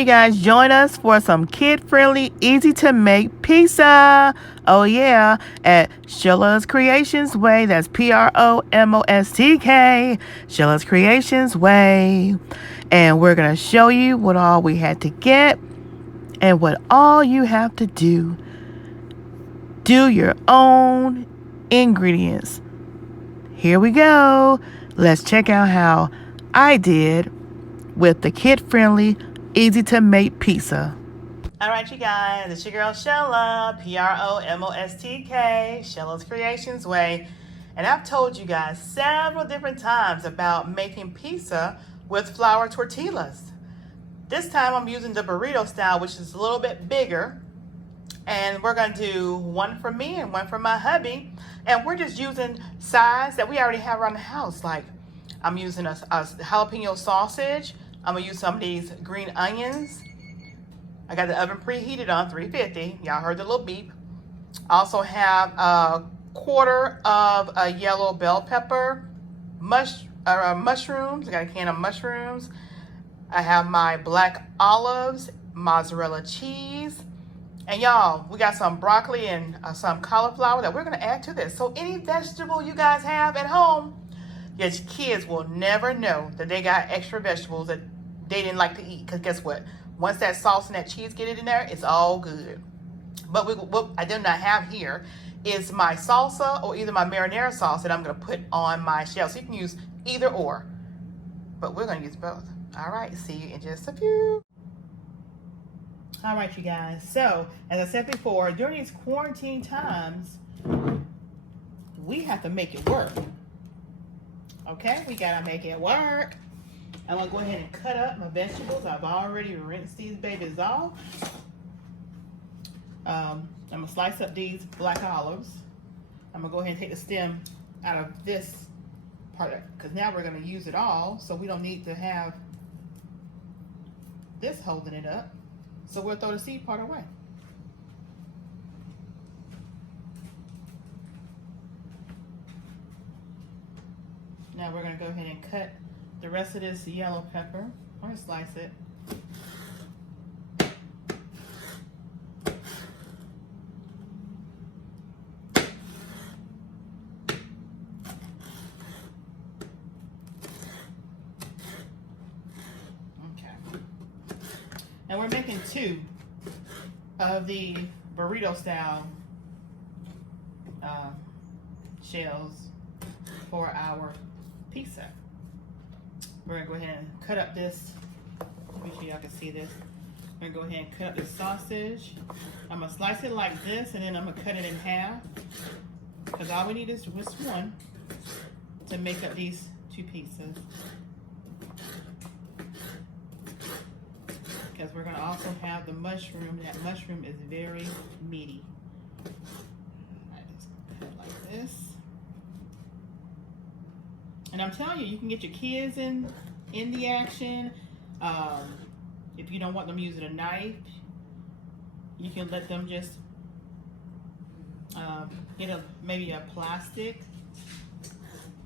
you guys, join us for some kid-friendly, easy-to-make pizza. Oh yeah, at Sheila's Creations Way. That's Promostk. Sheila's Creations Way. And we're going to show you what all we had to get and what all you have to do. Do your own ingredients. Here we go. Let's check out how I did with the kid-friendly, easy-to-make pizza. All right, you guys, it's your girl Sheila, Promostk, Sheila's Creations Way. And I've told you guys several different times about making pizza with flour tortillas. This time I'm using the burrito style, which is a little bit bigger. And we're going to do one for me and one for my hubby. And we're just using sides that we already have around the house. Like I'm using a jalapeno sausage. I'm going to use some of these green onions. I got the oven preheated on 350. Y'all heard the little beep. I also have a quarter of a yellow bell pepper, mushrooms. I got a can of mushrooms. I have my black olives, mozzarella cheese. And y'all, we got some broccoli and some cauliflower that we're going to add to this. So any vegetable you guys have at home, your kids will never know that they got extra vegetables that they didn't like to eat. Because guess what? Once that sauce and that cheese get it in there, it's all good. But what I do not have here is my salsa or either my marinara sauce that I'm going to put on my shell. So you can use either or. But we're going to use both. All right, see you in just a few. All right, you guys. So, as I said before, during these quarantine times, we have to make it work. Okay, we got to make it work. I'm going to go ahead and cut up my vegetables. I've already rinsed these babies off. I'm going to slice up these black olives. I'm going to go ahead and take the stem out of this part, because now we're going to use it all, so we don't need to have this holding it up. So we'll throw the seed part away. Now we're going to go ahead and cut the rest of this yellow pepper. I'm going to slice it. And we're making 2 of the burrito style shells for our pizza. We're gonna go ahead and cut up this. Make sure y'all can see this. We're gonna go ahead and cut up this sausage. I'm gonna slice it like this, and then I'm gonna cut it in half. Because all we need is just one to make up these 2 pieces. Because we're going to also have the mushroom. That mushroom is very meaty. I just cut it like this. And I'm telling you, you can get your kids in the action. If you don't want them using a knife, you can let them just get maybe a plastic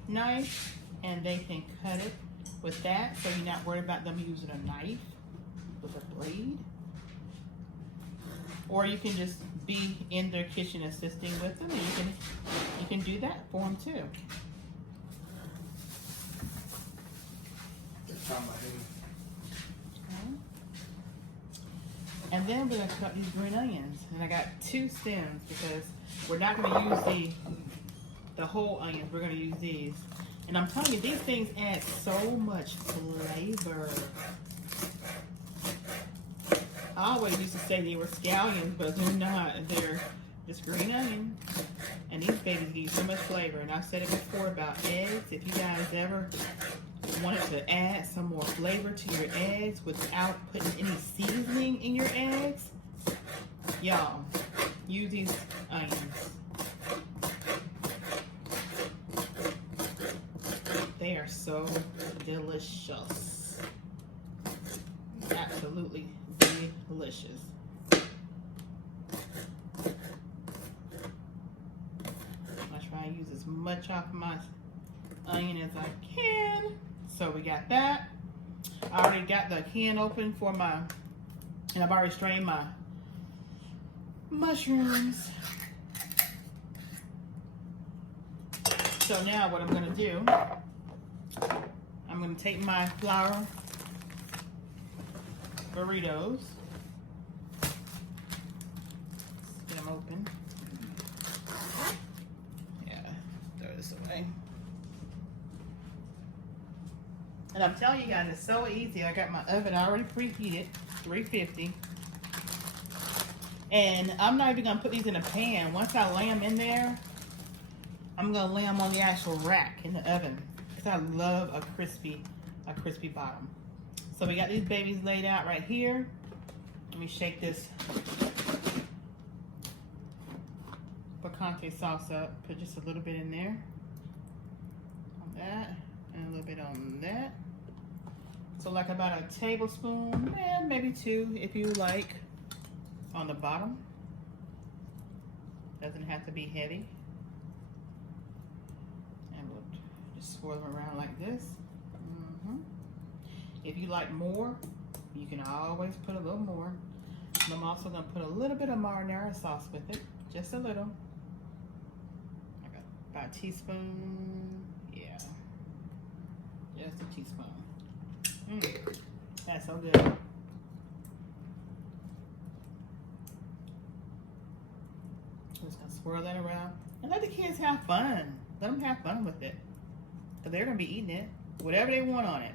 knife, and they can cut it with that, so you're not worried about them using a knife with a blade. Or you can just be in their kitchen assisting with them, and you can do that for them too. Okay. And then we're gonna cut these green onions, and I got 2 stems because we're not gonna use the whole onions. We're gonna use these, and I'm telling you, these things add so much flavor. I always used to say they were scallions, but they're not. They're just green onion. And these babies give you so much flavor. And I've said it before about eggs. If you guys ever wanted to add some more flavor to your eggs without putting any seasoning in your eggs, y'all, use these onions. They are so delicious. Absolutely delicious. I try to use as much off my onion as I can. So we got that. I already got the can open for my And I've already strained my mushrooms. So now what I'm going to do, I'm going to take my flour burritos, get them open. Yeah, throw this away. And I'm telling you guys, it's so easy. I got my oven already preheated, 350. And I'm not even gonna put these in a pan. Once I lay them in there, I'm gonna lay them on the actual rack in the oven, because I love a crispy bottom. So we got these babies laid out right here. Let me shake this picante sauce up. Put just a little bit in there. On that, and a little bit on that. So like about a tablespoon, and maybe 2 if you like, on the bottom. Doesn't have to be heavy. And we'll just swirl them around like this. If you like more, you can always put a little more. And I'm also gonna put a little bit of marinara sauce with it, just a little. I got about a teaspoon, yeah, just a teaspoon. That's so good. I'm just gonna swirl that around and let the kids have fun. Let them have fun with it, because they're gonna be eating it, whatever they want on it.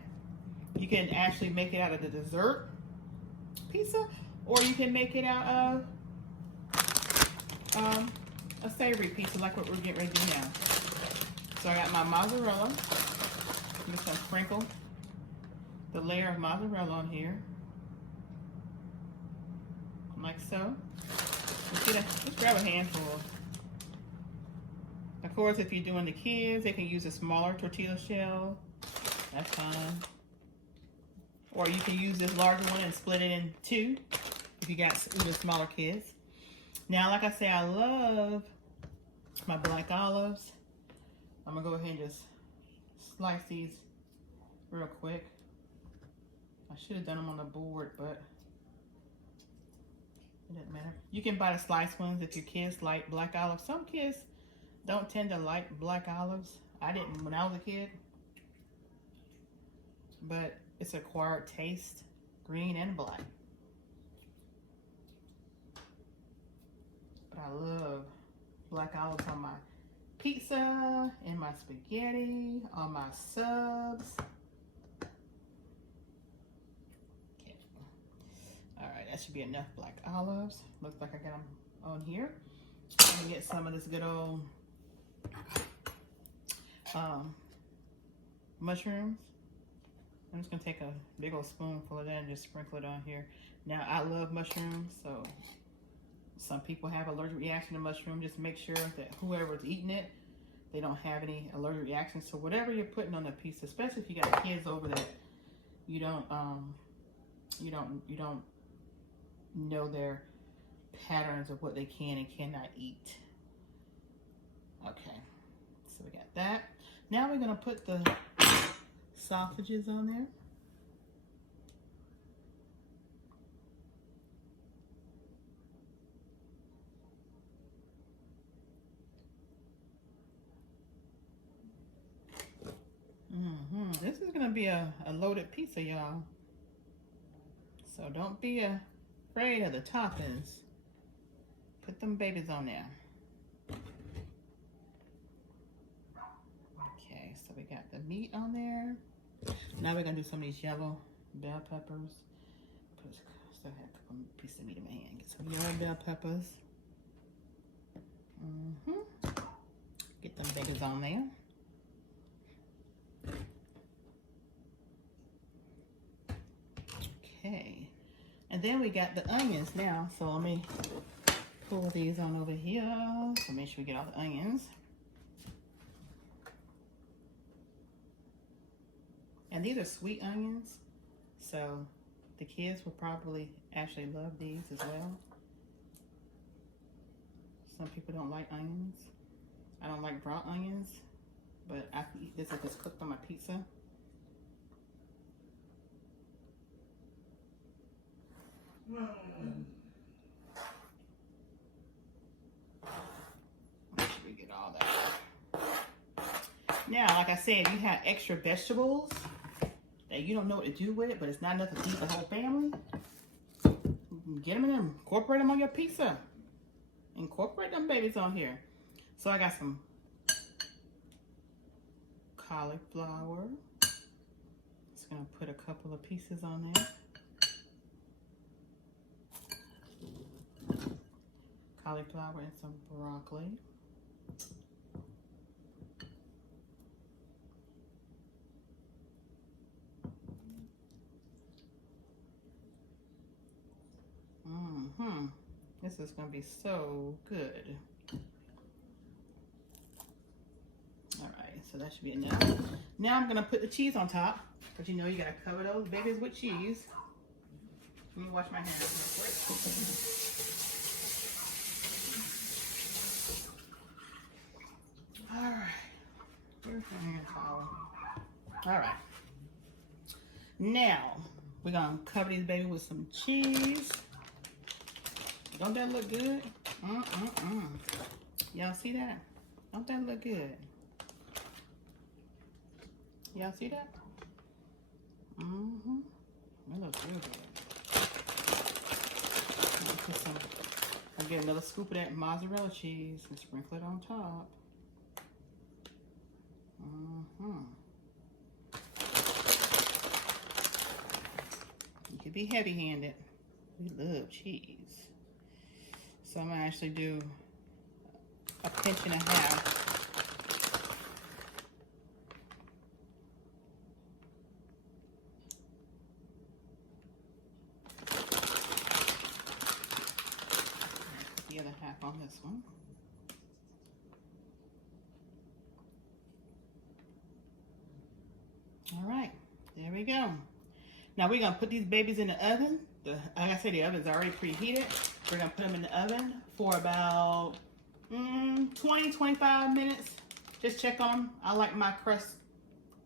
You can actually make it out of the dessert pizza, or you can make it out of a savory pizza, like what we're getting ready to do now. So I got my mozzarella. I'm just gonna sprinkle the layer of mozzarella on here, like so. Just grab a handful. Of course, if you're doing the kids, they can use a smaller tortilla shell. That's fine. Or you can use this larger one and split it in 2 if you got even smaller kids. Now, like I say, I love my black olives. I'm gonna go ahead and just slice these real quick. I should have done them on the board, but it doesn't matter. You can buy the sliced ones if your kids like black olives. Some kids don't tend to like black olives. I didn't when I was a kid, but it's acquired taste, green and black. But I love black olives on my pizza, in my spaghetti, on my subs. Okay. All right, that should be enough black olives. Looks like I got them on here. I'm gonna get some of this good old mushrooms. I'm just gonna take a big old spoonful of that and just sprinkle it on here. Now, I love mushrooms, so some people have allergic reaction to mushroom. Just make sure that whoever's eating it, they don't have any allergic reactions. So whatever you're putting on the pizza, especially if you got kids over that you don't know their patterns of what they can and cannot eat. Okay, so we got that. Now we're gonna put the sausages on there. This is gonna be a loaded pizza, y'all. So don't be afraid of the toppings. Put them babies on there. Okay, so we got the meat on there. Now we're gonna do some of these yellow bell peppers. Still have a couple pieces of meat in my hand. Get some yellow bell peppers. Get them babies on there. Okay, and then we got the onions now. So let me pull these on over here. So make sure we get all the onions. And these are sweet onions, so the kids will probably actually love these as well. Some people don't like onions. I don't like raw onions, but I can eat this if it's cooked on my pizza. Make sure we get all that. Now, like I said, if you have extra vegetables that you don't know what to do with it, but it's not enough to feed the whole family, get them in there, incorporate them on your pizza. Incorporate them babies on here. So I got some cauliflower. Just gonna put a couple of pieces on there. Cauliflower and some broccoli. This is gonna be so good. All right, so that should be enough. Now I'm gonna put the cheese on top, but you know you gotta cover those babies with cheese. Let me wash my hands real quick. All right, where's my hand towel? All right, now we're gonna cover these babies with some cheese. Don't that look good? Y'all see that? Don't that look good? Y'all see that? That looks real good. I'll get another scoop of that mozzarella cheese and sprinkle it on top. You could be heavy-handed. We love cheese. So I'm gonna actually do a pinch and a half. Put the other half on this one. All right, there we go. Now we're gonna put these babies in the oven. Like I said, the oven's already preheated. We're gonna put them in the oven for about 20-25 minutes. Just check on them. I like my crust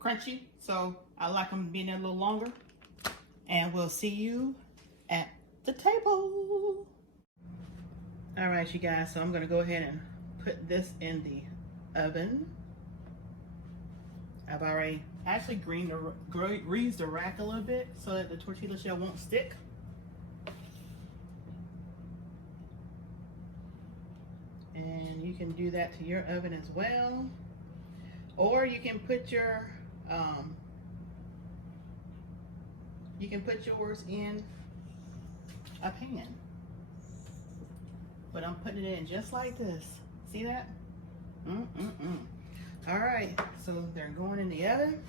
crunchy, so I like them being there a little longer. And we'll see you at the table. All right, you guys, so I'm gonna go ahead and put this in the oven. I've already actually greased the rack a little bit so that the tortilla shell won't stick. And you can do that to your oven as well. Or you can put your yours in a pan. But I'm putting it in just like this. See that? All right, so they're going in the oven.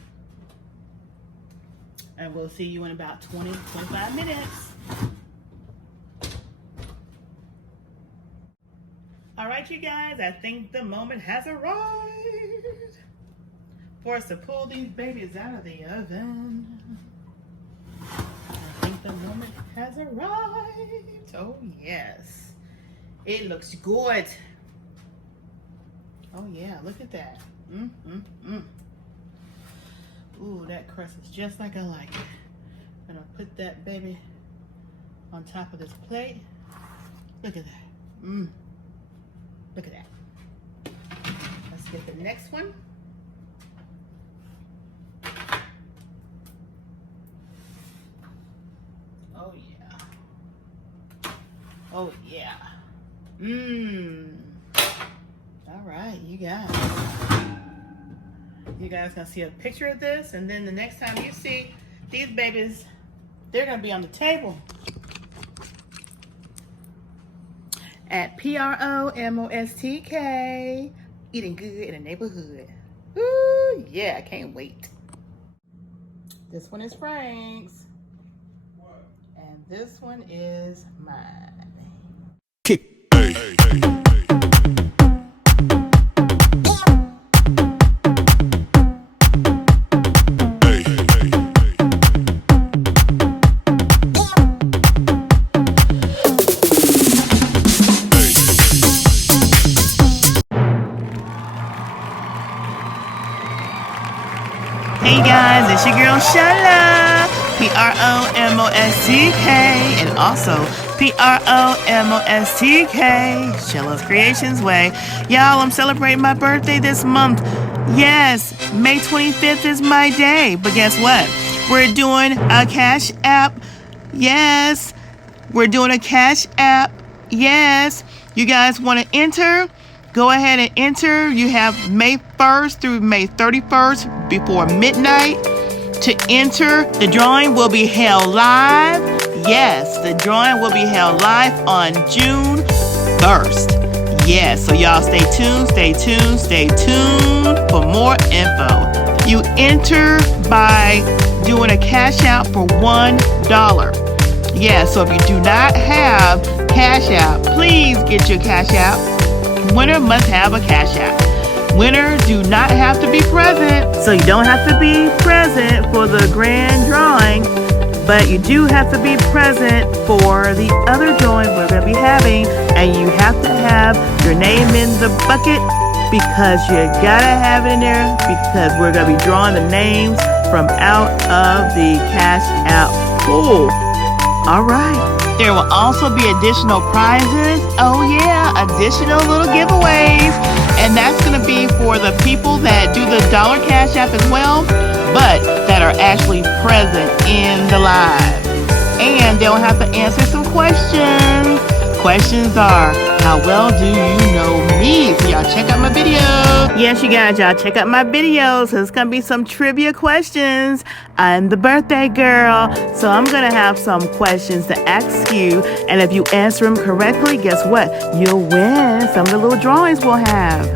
And we'll see you in about 20-25 minutes. All right, you guys, I think the moment has arrived for us to pull these babies out of the oven. I think the moment has arrived. Oh, yes. It looks good. Oh, yeah, look at that. Ooh, that crust is just like I like it. I'm gonna put that baby on top of this plate. Look at that. Look at that. Let's get the next one. Oh yeah. Oh yeah. All right, you guys. You guys gonna see a picture of this, and then the next time you see these babies, they're gonna be on the table at Promostk, eating good in the neighborhood. Ooh, yeah, I can't wait. This one is Frank's. What? And this one is mine. Kick. Hey guys, it's your girl Shala. Promostk, and also Promostk, Sheila's Creations Way. Y'all, I'm celebrating my birthday this month. Yes, May 25th is my day. But guess what? We're doing a Cash App. Yes, we're doing a Cash App. Yes, you guys want to enter? Go ahead and enter. You have May 1st through May 31st before midnight to enter. The drawing will be held live. Yes, the drawing will be held live on June 1st. Yes, so y'all stay tuned for more info. You enter by doing a Cash App for $1. Yeah, so if you do not have Cash App, please get your Cash App. Winner must have a Cash App. Winner do not have to be present, so you don't have to be present for the grand drawing, but you do have to be present for the other drawing we're going to be having, and you have to have your name in the bucket because you gotta have it in there because we're going to be drawing the names from out of the Cash App pool. All right. There will also be additional prizes. Oh yeah, additional little giveaways. And that's going to be for the people that do the dollar Cash App as well, but that are actually present in the live. And they'll have to answer some questions. Questions are, how well do you know me? So y'all check out my video. Yes, you guys, y'all check out my videos. There's going to be some trivia questions. I'm the birthday girl, so I'm going to have some questions to ask you. And if you answer them correctly, guess what? You'll win some of the little drawings we'll have.